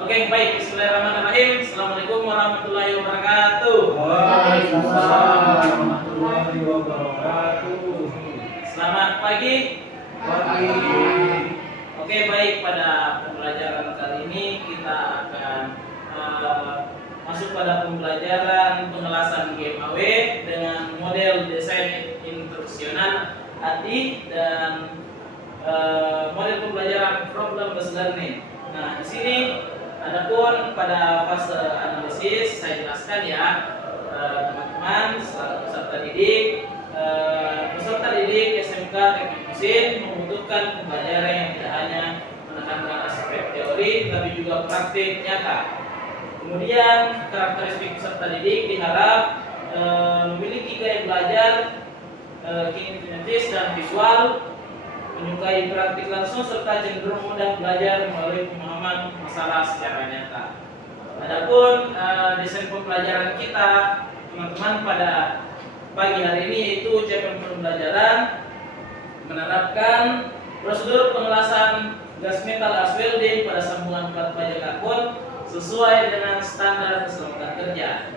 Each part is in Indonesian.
Oke, baik. Bismillahirrahmanirrahim. Assalamualaikum warahmatullahi wabarakatuh. Waalaikumsalam warahmatullahi wabarakatuh. Selamat pagi. Pagi. Oke, baik. Pada pembelajaran kali ini kita akan masuk pada pembelajaran pengelasan GMAW dengan model desain instruksional ADI dan model pembelajaran problem based learning. Nah, di sini adapun pada fase analisis saya jelaskan ya, teman-teman selaku peserta didik SMK Teknik Mesin membutuhkan pembelajaran yang tidak hanya menekankan aspek teori tapi juga praktik nyata. Kemudian karakteristik peserta didik diharap memiliki gaya belajar kinestetis dan visual, menyukai praktik langsung serta cenderung mudah belajar melalui pemahaman masalah secara nyata. Adapun desain pembelajaran kita, teman-teman, pada pagi hari ini yaitu capaian pembelajaran menerapkan prosedur pengelasan gas metal arc welding pada sambungan plat baja karbon sesuai dengan standar keselamatan kerja.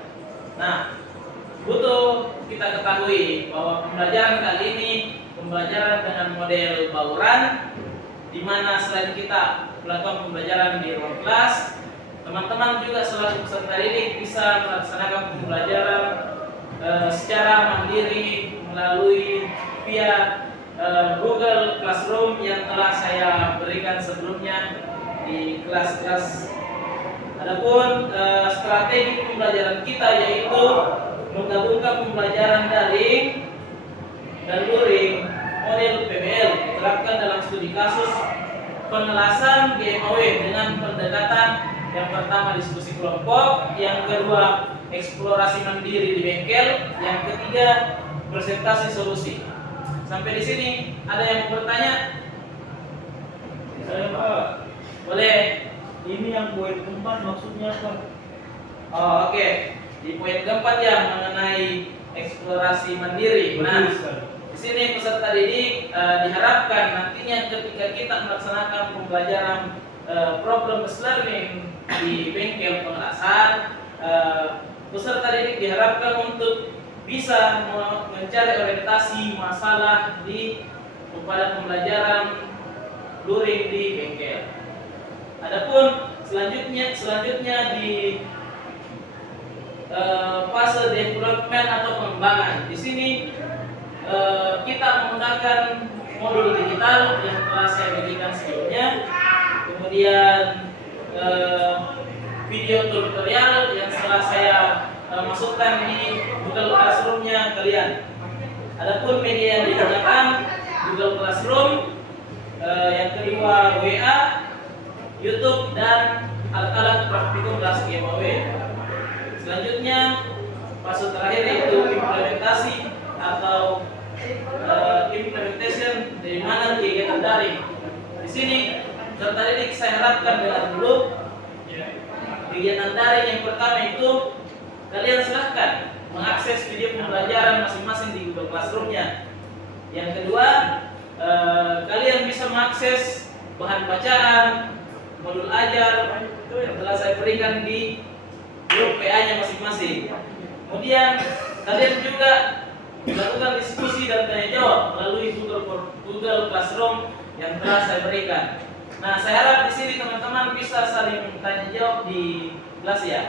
Nah, butuh kita ketahui bahwa pembelajaran kali ini pembelajaran dengan model bauran, di mana selain kita melakukan pembelajaran di ruang kelas, teman-teman juga selaku peserta didik bisa melaksanakan pembelajaran secara mandiri melalui via Google Classroom yang telah saya berikan sebelumnya di kelas-kelas. Adapun strategi pembelajaran kita yaitu menggabungkan pembelajaran daring dan luring model PBL diterapkan dalam studi kasus pengelasan GMAW dengan pendekatan yang pertama diskusi kelompok, yang kedua eksplorasi mandiri di bengkel, yang ketiga presentasi solusi. Sampai di sini ada yang bertanya? Saya Pak, Boleh. ini yang poin keempat maksudnya apa? Oke. Di poin keempat yang mengenai eksplorasi mandiri. Nah, di sini peserta didik diharapkan nantinya ketika kita melaksanakan pembelajaran problem based learning di bengkel pengelasan, peserta didik diharapkan untuk bisa mencari orientasi masalah pada pembelajaran luring di bengkel. Adapun selanjutnya di fase development atau pengembangan. Di sini kita menggunakan modul digital yang telah saya berikan sebelumnya, kemudian video tutorial yang setelah saya masukkan di Google Classroom-nya kalian. Adapun media yang digunakan Google Classroom, yang kedua WA, YouTube, dan alat-alat praktikum kelas GMAW. Selanjutnya fase terakhir yaitu implementasi atau implementation, dari mana kegiatan daring. Di sini peserta didik saya harapkan dengar dulu. Kegiatan daring yang pertama itu kalian silahkan mengakses video pembelajaran masing-masing di Google Classroom-nya. Yang kedua, kalian bisa mengakses bahan bacaan, modul ajar yang telah saya berikan di grup PA-nya masing-masing. Kemudian kalian juga melakukan diskusi dan tanya jawab melalui Google Classroom yang telah saya berikan. Nah, saya harap di sini teman-teman bisa saling tanya jawab di kelas ya,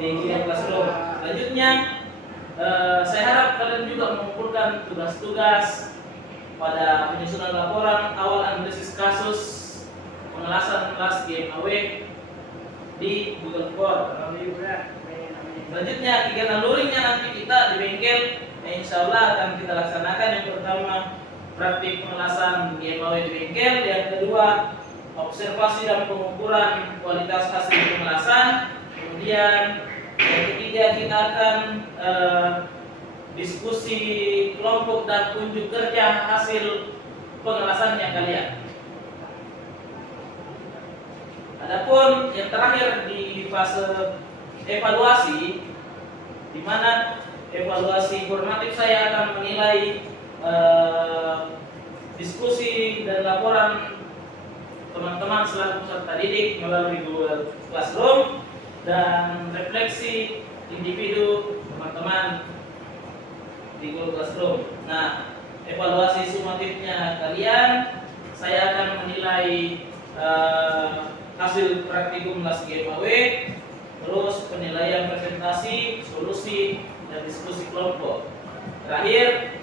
di Google Classroom. Selanjutnya, saya harap kalian juga mengumpulkan tugas-tugas pada penyusunan laporan awal analisis kasus pengelasan kelas GMAW di Google Form. Selanjutnya kegiatan luringnya nanti kita di bengkel, insya Allah akan kita laksanakan. Yang pertama praktik pengelasan GMAW di bengkel, yang kedua observasi dan pengukuran kualitas hasil pengelasan, kemudian yang ketiga kita akan diskusi kelompok dan unjuk kerja hasil pengelasannya kalian. Adapun yang terakhir di fase evaluasi, di mana evaluasi formatif saya akan menilai diskusi dan laporan teman-teman selaku peserta didik melalui Google Classroom dan refleksi individu teman-teman di Google Classroom. Nah, evaluasi sumatifnya kalian, saya akan menilai hasil praktikum LAS GMAW, terus penilaian presentasi, solusi, dan diskusi kelompok. Terakhir,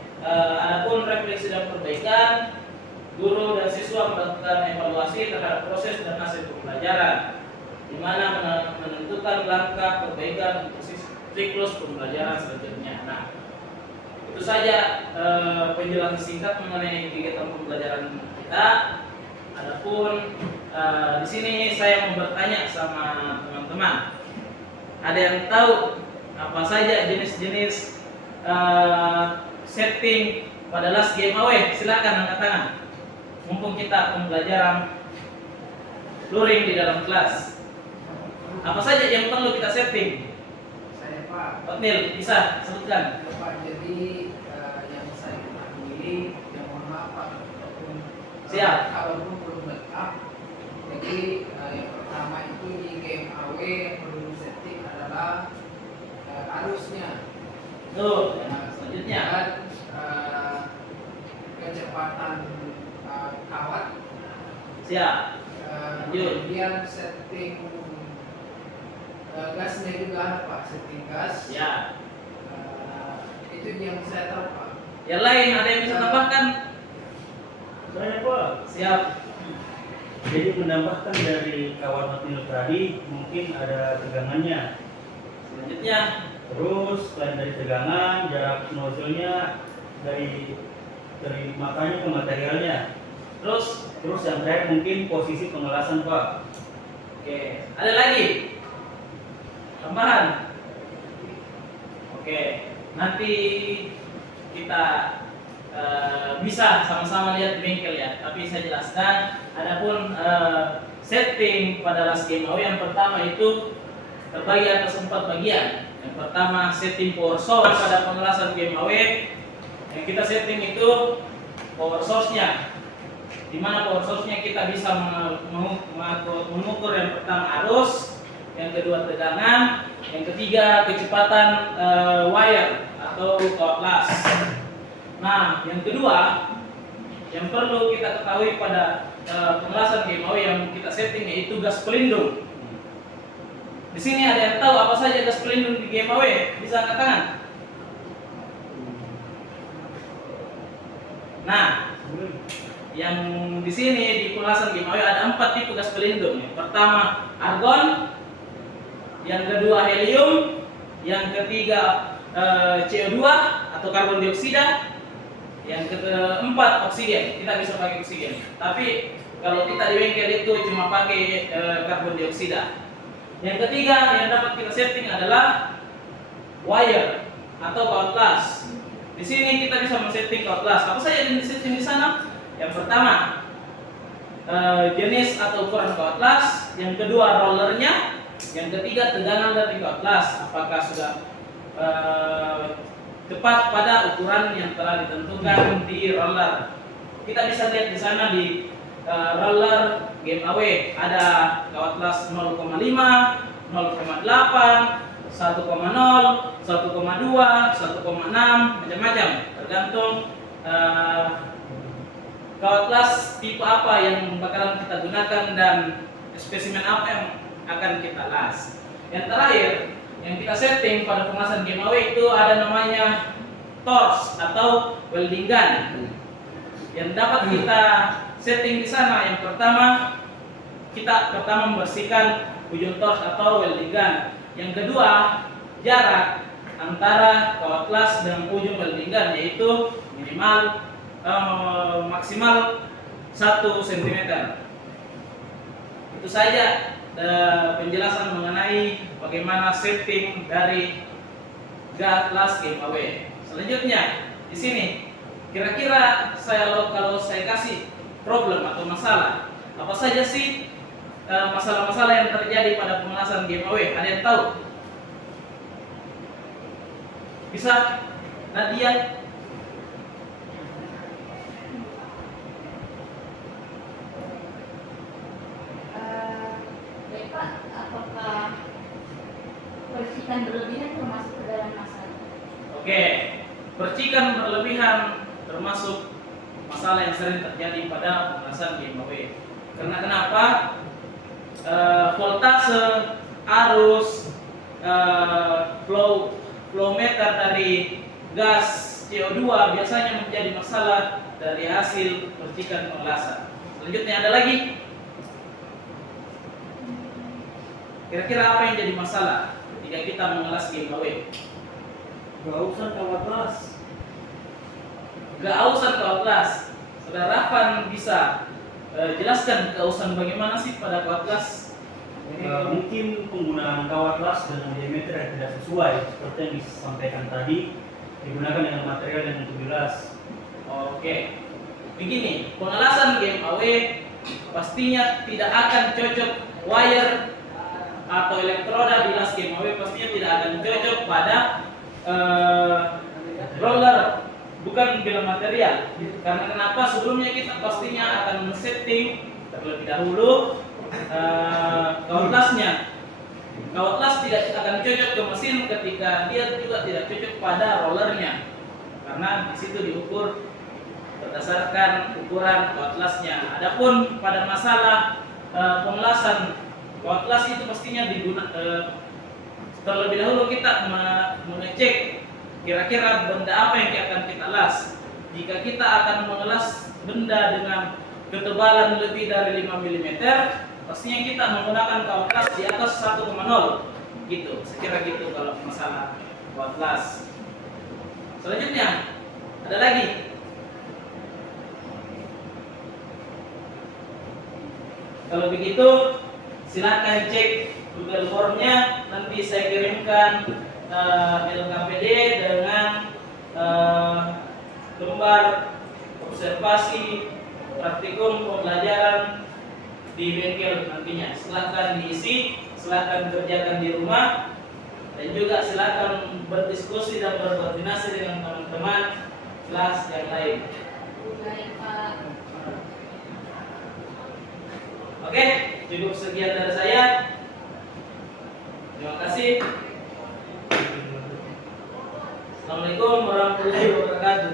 adapun refleksi dan perbaikan, guru dan siswa melakukan evaluasi terhadap proses dan hasil pembelajaran, di mana menentukan langkah perbaikan untuk siklus pembelajaran selanjutnya. Nah, itu saja penjelasan singkat mengenai kegiatan pembelajaran kita. Adapun di sini saya mau bertanya sama teman-teman. Ada yang tahu apa saja jenis-jenis setting pada LAS GMAW? Silakan angkat tangan. Mumpung kita pembelajaran luring di dalam kelas. Apa saja yang perlu kita setting? Saya Pak. Pak Nil, bisa sebutkan. Pak, jadi yang saya ketahui, yang mohon maaf Pak, ataupun Siap. kalaupun belum lengkap. Jadi yang pertama itu di GMAW yang perlu setting adalah arusnya. Tuh, selanjutnya. Dan kecepatan kawat. Siap. Lanjut. Kemudian setting gasnya juga ada Pak, setting gas. Ya. Itu yang saya tahu Pak. Yang lain ada yang bisa tambahkan? Saya Pak. Siap. Jadi menambahkan dari kawan Martin tadi, mungkin ada tegangannya. Selanjutnya. Terus selain dari tegangan, jarak nozzle-nya dari matanya ke materialnya. Terus, Terus yang terakhir mungkin posisi pengelasan Pak. oke. Ada lagi? Tambahan? Oke. Nanti kita bisa sama-sama lihat di bengkel ya. Tapi saya jelaskan. Adapun setting pada LAS GMAW yang pertama itu terbagi atas 4 bagian. Yang pertama setting power source pada pengelasan GMAW. Yang kita setting itu power source-nya. Di mana power source-nya kita bisa mengukur yang pertama arus, yang kedua tegangan, yang ketiga kecepatan wire atau kawat las. Nah, yang kedua yang perlu kita ketahui pada pengelasan GMAW yang kita setting yaitu gas pelindung. Di sini ada yang tahu apa saja gas pelindung di GMAW? Bisa angkat tangan. Nah, yang di sini di pengelasan GMAW ada 4 tipe gas pelindung. Yang pertama argon, yang kedua helium, yang ketiga CO2 atau karbon dioksida, yang keempat oksigen. Kita bisa pakai oksigen. Tapi kalau kita di bengkel itu cuma pakai karbon dioksida. Yang ketiga yang dapat kita setting adalah wire atau kawat las. Di sini kita bisa men-setting kawat las. Apa saja yang di-setting di sana? Yang pertama jenis atau ukuran kawat las, yang kedua rollernya, yang ketiga tegangan dari kawat las apakah sudah tepat pada ukuran yang telah ditentukan di roller. Kita bisa lihat di sana di roller GMAW ada kawat las 0,5, 0,8, 1,0, 1,2, 1,6, macam-macam tergantung kawat las tipe apa yang bakalan kita gunakan dan spesimen apa yang akan kita las. Yang terakhir yang kita setting pada pengelasan GMAW itu ada namanya torch atau welding gun. Yang dapat kita setting di sana yang pertama kita membersihkan ujung torch atau welding gun. Yang kedua jarak antara kawat las dengan ujung welding gun yaitu minimal maksimal 1 cm. Itu saja penjelasan mengenai bagaimana setting dari LAS GMAW. Selanjutnya di sini kira-kira kalau saya kasih problem atau masalah, apa saja sih masalah-masalah yang terjadi pada pengelasan GMAW? Ada yang tahu? Bisa Nadia? percikan berlebihan termasuk ke dalam masalah. Oke, percikan berlebihan termasuk masalah yang sering terjadi pada pemanasan giveaway. Karena kenapa? Voltase, arus, flow meter dari gas CO2 biasanya menjadi masalah dari hasil percikan pengelasan. Selanjutnya ada lagi. Kira-kira apa yang jadi masalah ketika kita mengelas giveaway? Gausan kawat las. Keausan kawat las. Saudara Rafan bisa jelaskan keausan bagaimana sih pada kawat las? Mungkin penggunaan kawat las dengan diameter yang tidak sesuai seperti yang disampaikan tadi, digunakan dengan material yang untuk dilas. Oke, begini, pengelasan giveaway pastinya tidak akan cocok wire atau elektroda di las giveaway, pastinya tidak akan cocok pada roller, bukan bilang material. Karena kenapa? Sebelumnya kita pastinya akan men-setting terlebih dahulu kawat lasnya. Kawat las tidak akan cocok ke mesin ketika dia juga tidak cocok pada rollernya, karena di situ diukur berdasarkan ukuran kawat lasnya. Adapun pada masalah pengelasan kawat las itu pastinya terlebih dahulu kita mengecek kira-kira benda apa yang akan kita las. Jika kita akan mengelas benda dengan ketebalan lebih dari 5 mm, pastinya kita menggunakan kawat las di atas 1,0 gitu. Sekira gitu kalau masalah kawat las. Selanjutnya ada lagi. Kalau begitu silakan cek Google Form-nya, nanti saya kirimkan LKPD dengan gambar observasi praktikum pembelajaran di bengkel nantinya. Silakan diisi, silakan kerjakan di rumah, dan juga silakan berdiskusi dan berkoordinasi dengan teman-teman kelas yang lain. Baik, Pak. Oke, cukup sekian dari saya. Terima kasih. Assalamualaikum warahmatullahi wabarakatuh.